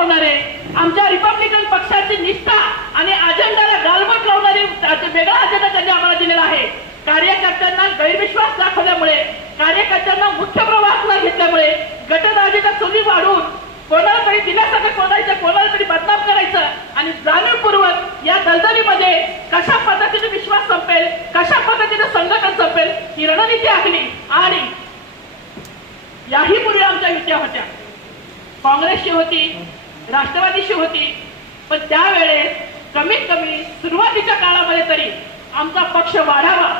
पावणारे, आमच्या रिपब्लिकन पक्षाची निष्ठा आणि अजेंडाला गालबोट लावणारे वेगळा अजेंडा त्यांनी आम्हाला दिलेला आहे. कार्यकर्त्यांना गैरविश्वास दाखवल्यामुळे, कार्यकर्त्यांना मुख्य प्रवाहात घेतल्यामुळे, गटराजीचा चुली वाढून कोणाला तरी दिल्यासारखं कोणाला तरी बदनाम करायचं आणि जाणीवपूर्वक या दलदलीमध्ये कशा पद्धतीने विश्वास संपेल, कशा पद्धतीने संघटन संपेल ही रणनीती आखली. आणि याही पूर्वी आमच्या युत्या होत्या, काँग्रेसची होती, राष्ट्रवादीची होती, पण त्यावेळेस कमीत कमी सुरुवातीच्या काळामध्ये तरी आमचा पक्ष वाढावा,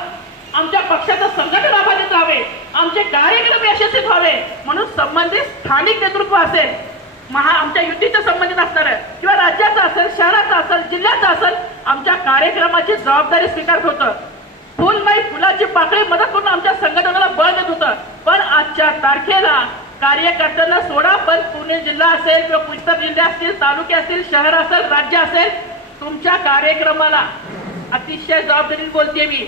आमच्या पक्षाचं संघटन अबाधित राहावे, आमचे कार्यक्रम यशस्वी व्हावे म्हणून संबंधित स्थानिक नेतृत्व असेल, आमच्या युतीच्या संबंधित असणार किंवा राज्याचा असेल, शहराचा असेल, जिल्ह्याचा असेल, आमच्या कार्यक्रमाची जबाबदारी स्वीकारत होतं. फुल नाही फुलाची पाकळी मदत करून आमच्या संघटनेला बळ देत होतं. पण आजच्या तारखेला कार्यकर्त्यांना सोडा, पण पुणे जिल्हा असेल किंवा इतर जिल्हे असतील, तालुके असतील, शहर असेल, राज्य असेल, तुमच्या कार्यक्रमाला अतिशय जबाबदारी बोलते मी.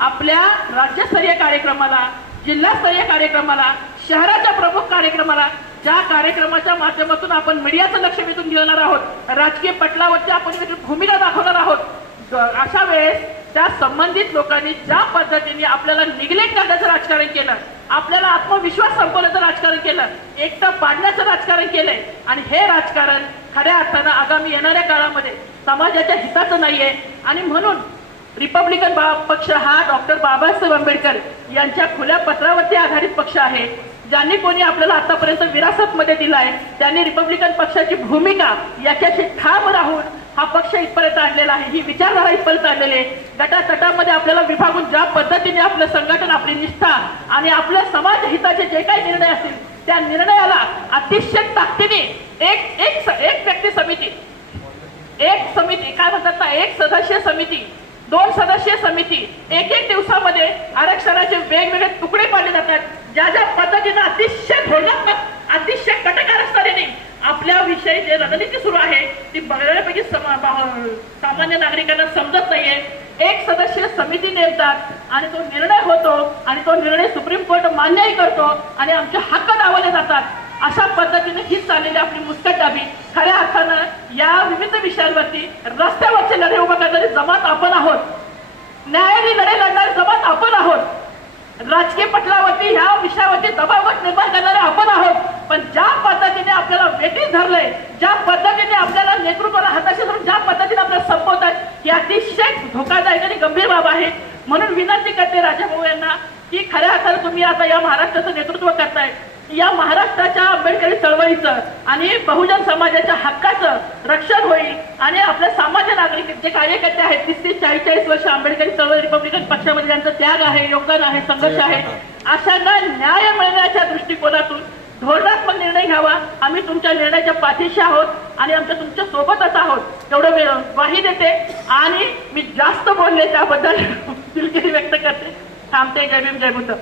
आपल्या राज्यस्तरीय कार्यक्रमाला, जिल्हास्तरीय कार्यक्रमाला, शहराच्या प्रमुख कार्यक्रमाला, ज्या कार्यक्रमाच्या माध्यमातून आपण मीडियाचं लक्ष वेधून घेणार आहोत, राजकीय पटलावरती आपण भूमिका दाखवणार आहोत, अशा वेळेस त्या संबंधित लोकांनी ज्या पद्धतीने आपल्याला निग्लेक्ट करण्याचं राजकारण केलं, आपल्याला आत्मविश्वास संपवण्याचं राजकारण केलं, एकटं पाडण्याचं राजकारण केलंय आणि हे राजकारण खऱ्या अर्थानं आगामी येणाऱ्या काळामध्ये समाजाच्या हिताचं नाहीये. आणि म्हणून रिपब्लिकन पक्ष हा डॉक्टर बाबासाहेब आंबेडकर यांच्या खुल्या पत्रावरती आधारित पक्ष आहे. ज्यांनी कोणी आपल्याला आतापर्यंत विरासत मध्ये दिलाय, त्यांनी रिपब्लिकन पक्षाची भूमिका याच्याशी ठाम राहून हा पक्ष इथपर्यंत आणलेला आहे, ही विचारधारा इथपर्यंत आणलेली आहे. गटातटामध्ये आपल्याला विभागून ज्या पद्धतीने आपलं संघटन, आपली निष्ठा आणि आपल्या समाज हिताचे जे काही निर्णय असतील त्या निर्णयाला अतिशय ताकदीने एक व्यक्ती समिती, एक समिती काय म्हणतात ना, एक सदस्य समिती, 2 सदस्यीय समिती, एक दिवसामध्ये आरक्षणाचे वेगवेगळे तुकडे पाडले जातात. ज्या पद्धतीने अतिशय धोरणात्मक, अतिशय कटकारक तऱ्हेने आपल्या विषयी जे रणनीती सुरू आहे ती बऱ्यापैकी सामान्य नागरिकांना समजत नाहीये. एक सदस्यीय समिती नेमतात आणि तो निर्णय होतो आणि तो निर्णय सुप्रीम कोर्ट मान्यही करतो आणि आमचे हक्क दावले जातात. अशा पद्धतीने हीच चाललेली आपली मुस्कटदाबी. खऱ्या अर्थानं या विविध विषयांवरती रस्त्यावरचे लढे उभे करणारी जमात आपण आहोत, न्यायाने लढे लढणारी जमात आपण आहोत, राजकीय पटलावरती ह्या विषयावरती दबावट निर्माण करणारे आपण आहोत. पण ज्या पद्धतीने आपल्याला वेठीस धरलंय, ज्या पद्धतीने आपल्याला नेतृत्वाला हाताशी धरून ज्या पद्धतीने आपल्याला संपवतात ही अतिशय धोकादायक आणि गंभीर बाब आहे. म्हणून विनंती करते राजाभाऊ यांना की खऱ्या अर्थानं तुम्ही आता या महाराष्ट्राचं नेतृत्व करताय, या महाराष्ट्राच्या आंबेडकरी चळवळीचं आणि बहुजन समाजाच्या हक्काचं रक्षण होईल आणि आपल्या सामान्य नागरिक जे कार्यकर्ते आहेत 30-40 वर्ष आंबेडकरी चळवळ रिपब्लिकन पक्षामध्ये ज्यांचं त्याग आहे, योगदान आहे, संघर्ष आहे, अशांना न्याय मिळण्याच्या दृष्टिकोनातून धोरणात्मक निर्णय घ्यावा. आम्ही तुमच्या निर्णयाच्या पाठीशी आहोत आणि आमच्या तुमच्या सोबतच आहोत एवढं ग्वाही देते. आणि मी जास्त बोलले त्याबद्दल दिलगिरी व्यक्त करते. थांबते. जय भीम, जय बुद्ध.